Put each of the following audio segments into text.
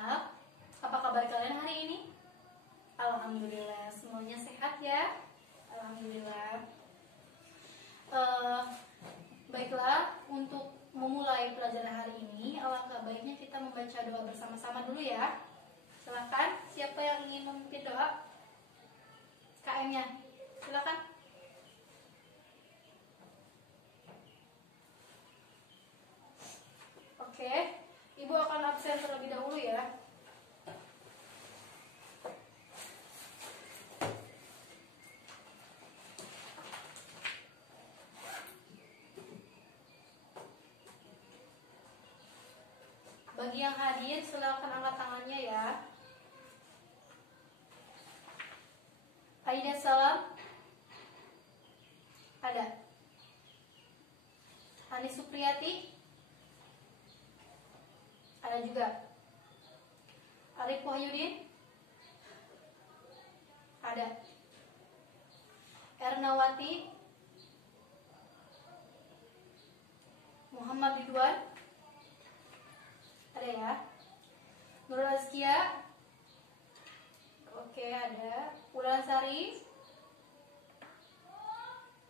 anak-anak, apa kabar kalian hari ini? Alhamdulillah, semuanya sehat ya? Alhamdulillah. Baiklah, untuk memulai pelajaran hari ini, alangkah baiknya kita membaca doa bersama-sama dulu ya. Silakan, siapa yang ingin memimpin doa? KM-nya, silakan. Oke, Ibu akan absen terlebih dahulu ya. Bagi yang hadir, silakan angkat tangannya ya. Aida Salam. Ada. Hani Supriyati. Ada juga. Arif Wahyudin. Ada. Ernawati. Muhammad Ridwan. Ada ya. Nurul Azkia. Oke, ada. Wulandari.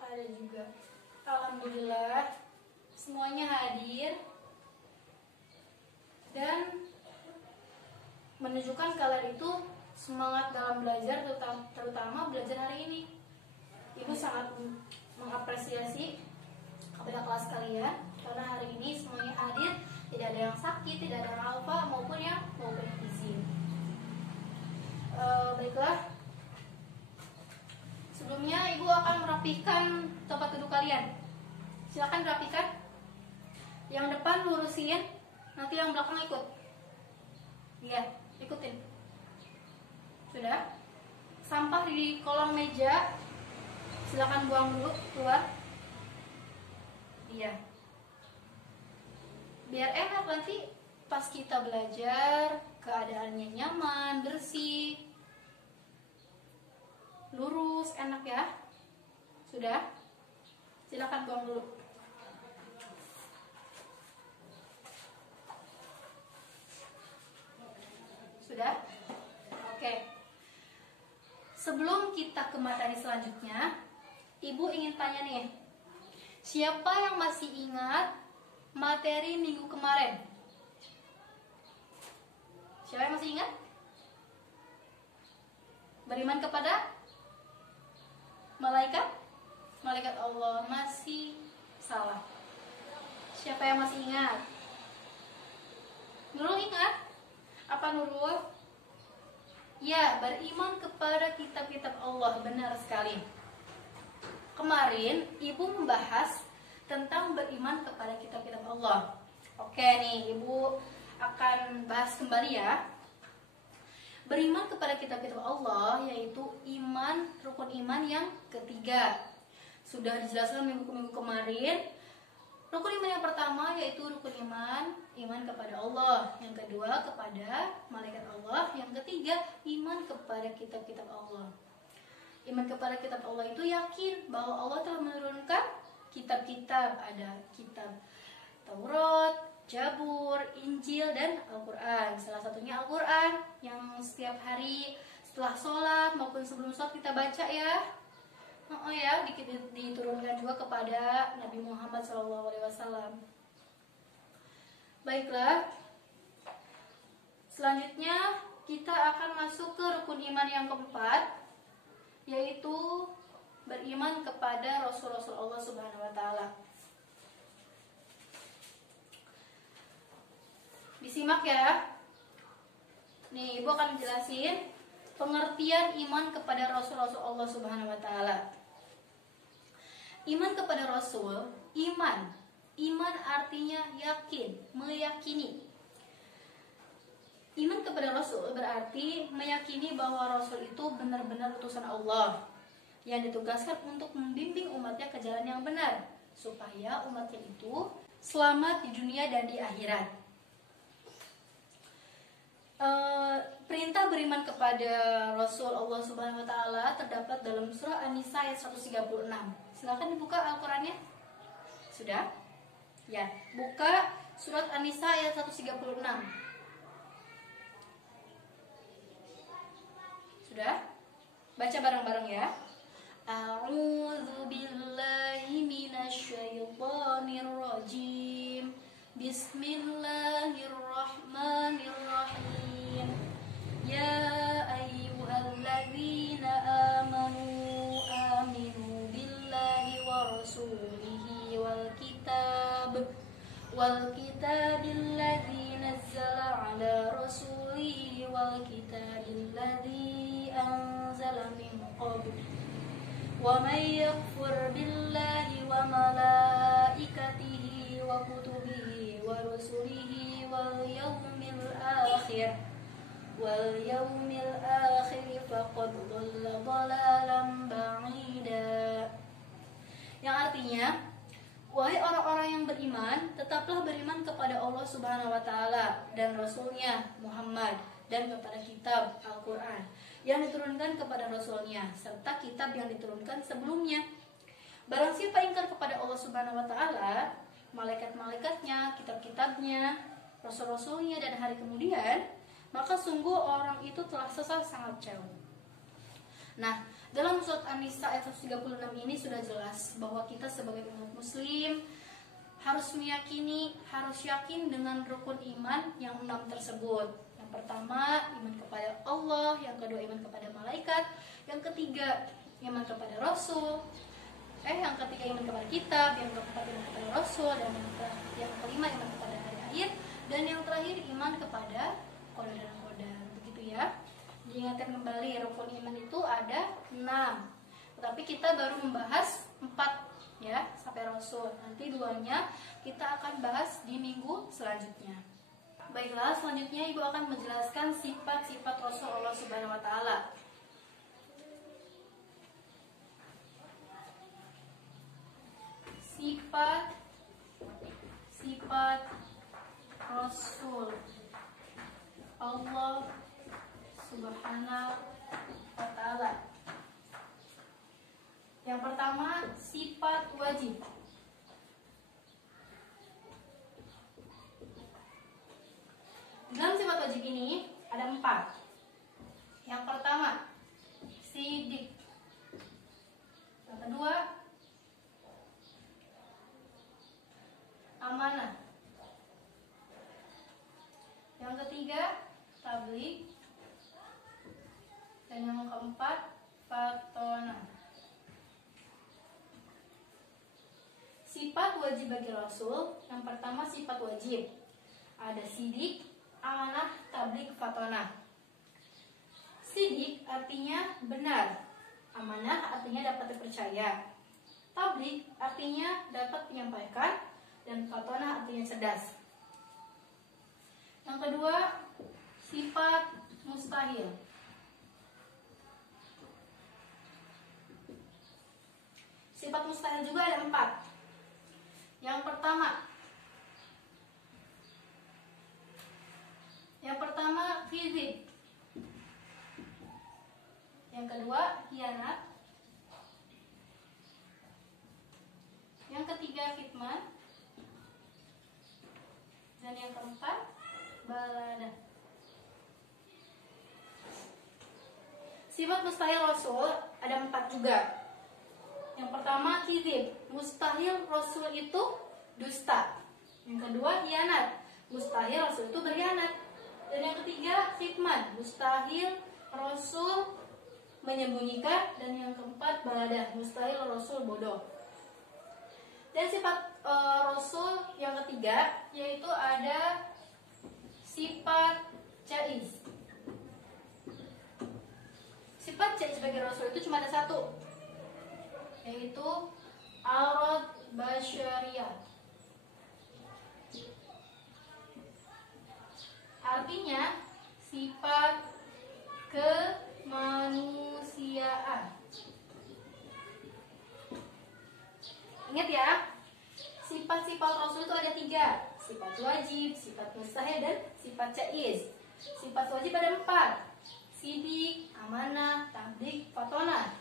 Ada juga. Alhamdulillah, semuanya hadir dan menunjukkan kalian itu semangat dalam belajar, terutama belajar hari ini. Ibu sangat mengapresiasi kepada kelas kalian karena hari ini semuanya hadir, tidak ada yang sakit, tidak ada yang alfa maupun yang izin. Baiklah, sebelumnya Ibu akan merapikan tempat duduk kalian. Silakan rapikan. Yang depan lurusin, nanti yang belakang ikut. Iya, ikutin. Sudah? Sampah di kolong meja, silakan buang dulu keluar. Iya. Biar enak nanti pas kita belajar, keadaannya nyaman, bersih, lurus, enak ya. Sudah? Silakan buang dulu. Sudah? Oke. Sebelum kita ke materi selanjutnya, Ibu ingin tanya nih, siapa yang masih ingat materi minggu kemarin? Siapa yang masih ingat? Beriman kepada malaikat? Malaikat Allah. Masih salah. Siapa yang masih ingat? Nurul ingat? Apa Nurul? Ya, beriman kepada kitab-kitab Allah. Benar sekali. Kemarin Ibu membahas tentang beriman kepada kitab-kitab Allah. Oke nih, Ibu akan bahas kembali ya. Beriman kepada kitab-kitab Allah yaitu iman, rukun iman yang ketiga. Sudah dijelaskan minggu kemarin. Rukun iman yang pertama yaitu rukun iman kepada Allah. Yang kedua kepada malaikat Allah. Yang ketiga iman kepada kitab-kitab Allah. Iman kepada kitab Allah itu yakin bahwa Allah telah menurunkan kitab-kitab. Ada kitab Taurat, Jabur, Injil, dan Al-Quran. Salah satunya Al-Quran yang setiap hari setelah sholat maupun sebelum sholat kita baca ya. Ya, diturunkan juga kepada Nabi Muhammad SAW. Baiklah, selanjutnya kita akan masuk ke rukun iman yang keempat, yaitu beriman kepada Rasul-Rasul Allah Subhanahu Wa Taala. Disimak ya. Nih, Ibu akan jelasin pengertian iman kepada Rasul-Rasul Allah Subhanahu Wa Taala. Iman kepada Rasul, iman artinya yakin, meyakini. Iman kepada Rasul berarti meyakini bahwa Rasul itu benar-benar utusan Allah yang ditugaskan untuk membimbing umatnya ke jalan yang benar supaya umatnya itu selamat di dunia dan di akhirat. Perintah beriman kepada Rasul Allah Subhanahu Wa Taala terdapat dalam surah An-Nisa ayat 136. Silakan dibuka Al-Qurannya. Sudah? Ya, buka surat An-Nisa ayat 136. Sudah? Baca bareng-bareng ya. A'udzu billahi minasyaitonir rajim. Bismillahirrahmanirrahim. Ya ayyuhalladzina amanu aminu billahi wa rasulihi wal kitabilladzi nazzala ala rasulihi wal kitabilladzi anzala min qabl. Wa may yakfur billahi wa malaikatihi wa kutubihi wa rusulihi wal yawmil akhir faqad dhalla dhalalan ba'ida. Yang artinya, wahai orang-orang yang beriman, tetaplah beriman kepada Allah Subhanahu wa taala dan Rasul-Nya Muhammad, dan kepada kitab Al-Qur'an yang diturunkan kepada Rasul-Nya serta kitab yang diturunkan sebelumnya. Barang siapa ingkar kepada Allah Subhanahu wa taala, malaikat-malaikatnya, kitab-kitabnya, rasul-rasulnya dan hari kemudian, maka sungguh orang itu telah sesat sangat jauh. Nah, dalam surat An-Nisa ayat 136 ini sudah jelas bahwa kita sebagai umat muslim harus yakin dengan rukun iman yang 6 tersebut. Yang pertama, iman kepada Allah. Yang kedua, iman kepada malaikat. Yang ketiga, iman kepada Rasul. Yang ketiga, iman kepada kitab. Yang keempat, iman kepada Rasul. Dan yang kelima, iman kepada hari akhir. Dan yang terakhir, iman kepada qadar dan qadar. Begitu ya. Diingatkan kembali, rukun iman itu ada 6. Tetapi kita baru membahas 4 ya, sampai Rasul. Nanti 2-nya kita akan bahas di minggu selanjutnya. Baiklah, selanjutnya Ibu akan menjelaskan sifat-sifat Rasul Allah Subhanahu wa taala. Sifat Rasul Allah Subhanahu wa taala. Yang pertama, sifat wajib. Dalam sifat wajib ini ada 4. Yang pertama, sidik. Yang kedua, amanah. Yang ketiga, tabligh. Dan yang keempat, fatonah. Sifat wajib bagi Rasul. Yang pertama, sifat wajib. Ada sidik, amanah, tabligh, fatonah. Sidik artinya benar. Amanah artinya dapat dipercaya. Tabligh artinya dapat menyampaikan. Dan fatonah artinya cerdas. Yang kedua, sifat mustahil. Sifat mustahil juga ada 4. Yang pertama kizib. Yang kedua, khianat. Yang ketiga, kitman. Dan yang keempat, balada. Sifat mustahil Rasul ada 4 juga. Yang pertama, kizib. Mustahil Rasul itu dusta. Yang kedua, khianat. Mustahil Rasul itu berkhianat. Dan yang ketiga, kitman. Mustahil Rasul menyembunyikan. Dan yang keempat, balada. Mustahil Rasul bodoh. Dan sifat Rasul yang ketiga yaitu ada sifat jaiz. Sifat jaiz bagi Rasul itu cuma ada 1, yaitu arad basyariyah. Artinya sifat kemanusiaan. Ingat ya, sifat-sifat Rasul itu ada 3. Sifat wajib, sifat mustahil, dan sifat jaiz. Sifat wajib ada 4. Sidik, amanah, tabligh, fatonah.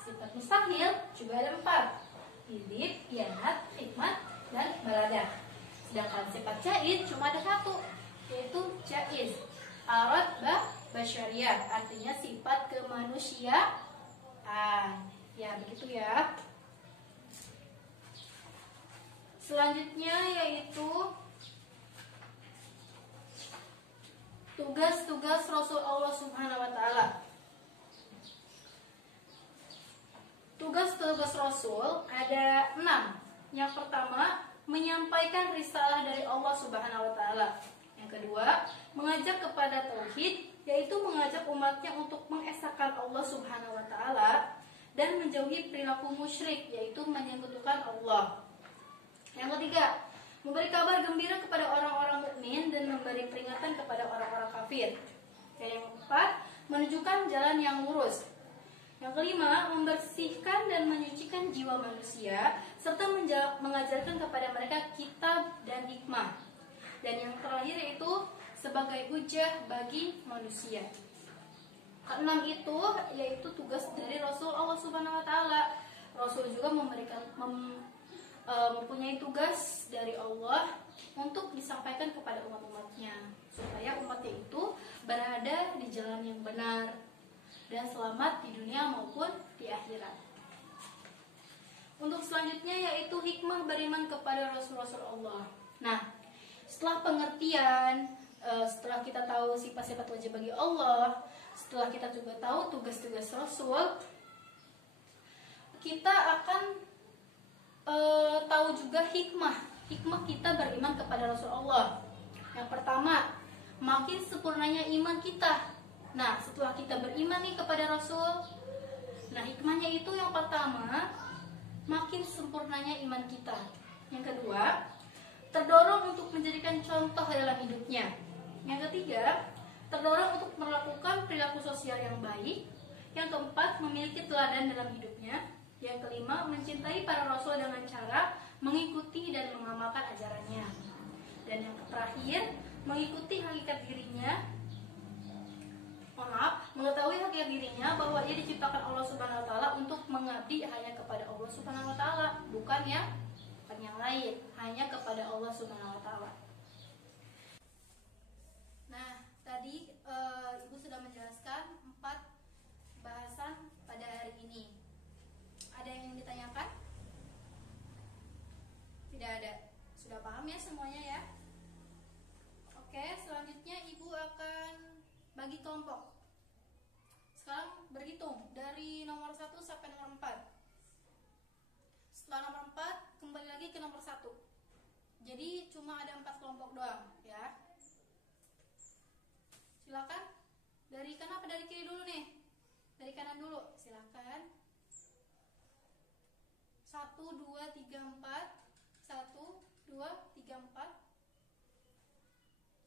Sifat mustahil juga ada 4. Kizib, khianat, hikmat, dan balada. Sedangkan sifat jaiz cuma ada 1, yaitu jaiz, arad basyariyah, artinya sifat kemanusiaan. Ya, begitu ya. Selanjutnya yaitu tugas-tugas Rasul Allah Subhanahu wa taala. Tugas-tugas Rasul ada 6. Yang pertama, menyampaikan risalah dari Allah Subhanahu wa taala. Yang kedua, mengajak kepada tauhid, yaitu mengajak umatnya untuk mengesahkan Allah Subhanahu wa taala dan menjauhi perilaku musyrik, yaitu menyekutukan Allah. Yang ketiga, memberi kabar gembira kepada orang-orang mukmin dan memberi peringatan kepada orang-orang kafir. Dan yang keempat, menunjukkan jalan yang lurus. Yang kelima, membersihkan dan menyucikan jiwa manusia serta mengajarkan kepada mereka kitab dan hikmah. Dan yang terakhir yaitu sebagai hujah bagi manusia. Keenam itu yaitu tugas dari Rasul Allah Subhanahu wa taala. Rasul juga mempunyai tugas dari Allah untuk disampaikan kepada umat-umatnya supaya umatnya itu berada di jalan yang benar dan selamat di dunia maupun di akhirat. Untuk selanjutnya yaitu hikmah beriman kepada Rasul-Rasul Allah. Nah, setelah pengertian, setelah kita tahu sifat-sifat wajib bagi Allah, setelah kita juga tahu tugas-tugas Rasul, kita akan tahu juga hikmah kita beriman kepada Rasul Allah. Yang pertama, makin sempurnanya iman kita. Nah, setelah kita beriman nih kepada Rasul, nah hikmahnya itu yang pertama, makin sempurnanya iman kita. Yang kedua, terdorong untuk menjadikan contoh dalam hidupnya. Yang ketiga, terdorong untuk melakukan perilaku sosial yang baik. Yang keempat, memiliki teladan dalam hidupnya. Yang kelima, mencintai para Rasul dengan cara mengikuti dan mengamalkan ajarannya. Dan yang terakhir, mengikuti hakikat dirinya. Mengetahui hakikat dirinya bahwa ia diciptakan Allah Subhanahu wa taala untuk mengabdi hanya kepada Allah Subhanahu wa taala, bukan yang lain, hanya kepada Allah Subhanahu wa taala. Nah, tadi Ibu sudah menjelaskan 4 bahasan pada hari ini. Ada yang ingin ditanyakan? Tidak ada. Sudah paham ya semuanya ya? Oke, selanjutnya Ibu akan bagi kelompok. Sekarang berhitung dari nomor 1 sampai nomor 4. Setelah nomor 4 kembali lagi ke nomor 1. Jadi cuma ada 4 kelompok doang ya. Silakan. Dari kanan apa dari kiri dulu nih? Dari kanan dulu, silakan. 1 2 3 4. 1 2 3 4.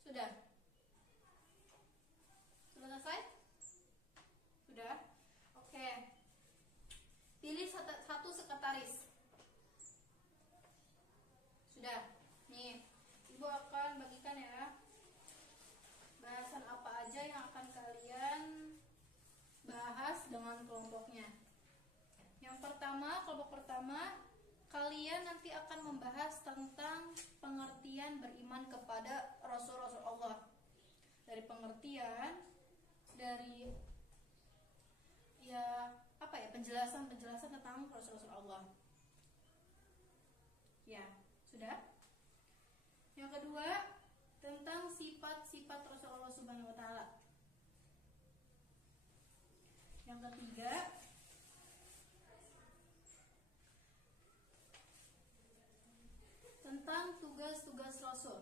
Sudah? Sudah selesai? Sudah? Oke. Pilih satu sekretaris. Sudah? Nih, Ibu akan bagikan ya. Bahasan apa aja yang akan kalian bahas dengan kelompoknya. Yang pertama, kelompok pertama, kalian nanti akan membahas tentang pengertian beriman kepada Rasul-Rasul Allah. Dari pengertian, dari penjelasan tentang Rasul-Rasul Allah. Ya, sudah? Yang kedua, tentang sifat-sifat Rasulullah Subhanahu wa taala. Yang ketiga, tentang tugas-tugas Rasul.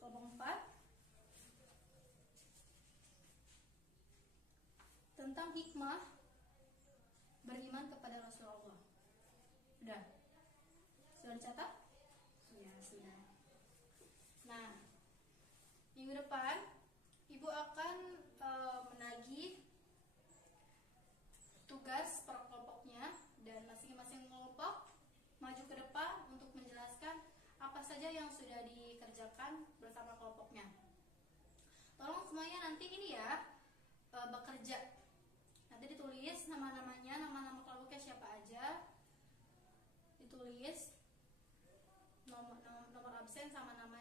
Kelompok 4, tentang hikmah beriman kepada Rasulullah. Sudah? Sudah dicatat? Ya, sudah. Nah, minggu depan Ibu akan menagih tugas per kelompoknya, dan masing-masing kelompok maju ke depan untuk menjelaskan apa saja yang sudah dikerjakan bersama kelompoknya. Tolong semuanya nanti ini ya, bekerja. Nanti ditulis nama-namanya, nama-nama kelompoknya siapa aja, ditulis nomor absen sama nama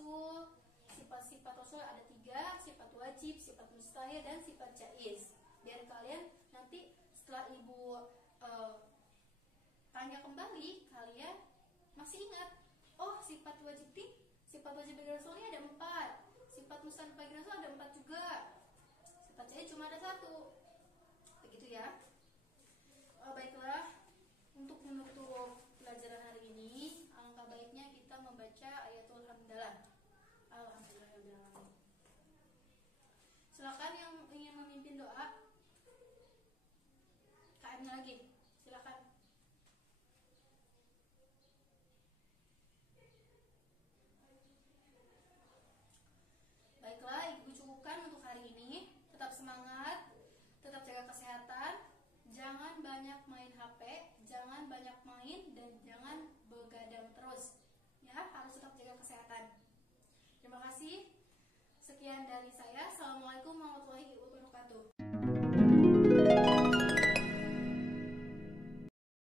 Rasul. Sifat-sifat Rasul ada 3, sifat wajib, sifat mustahil, dan sifat jaiz. Biar kalian nanti setelah ibu tanya kembali, kalian masih ingat, oh sifat wajib bagi Rasul ini ada 4, sifat mustahil bagi Rasul ada 4 juga, sifat jaiz cuma ada 1. Begitu ya. Baiklah, untuk menutup pelajaran hari ini, alangkah baiknya kita membaca ayatul hamdalah. Alhamdulillahirabbil. Silakan yang ingin memimpin doa. KM-nya lagi.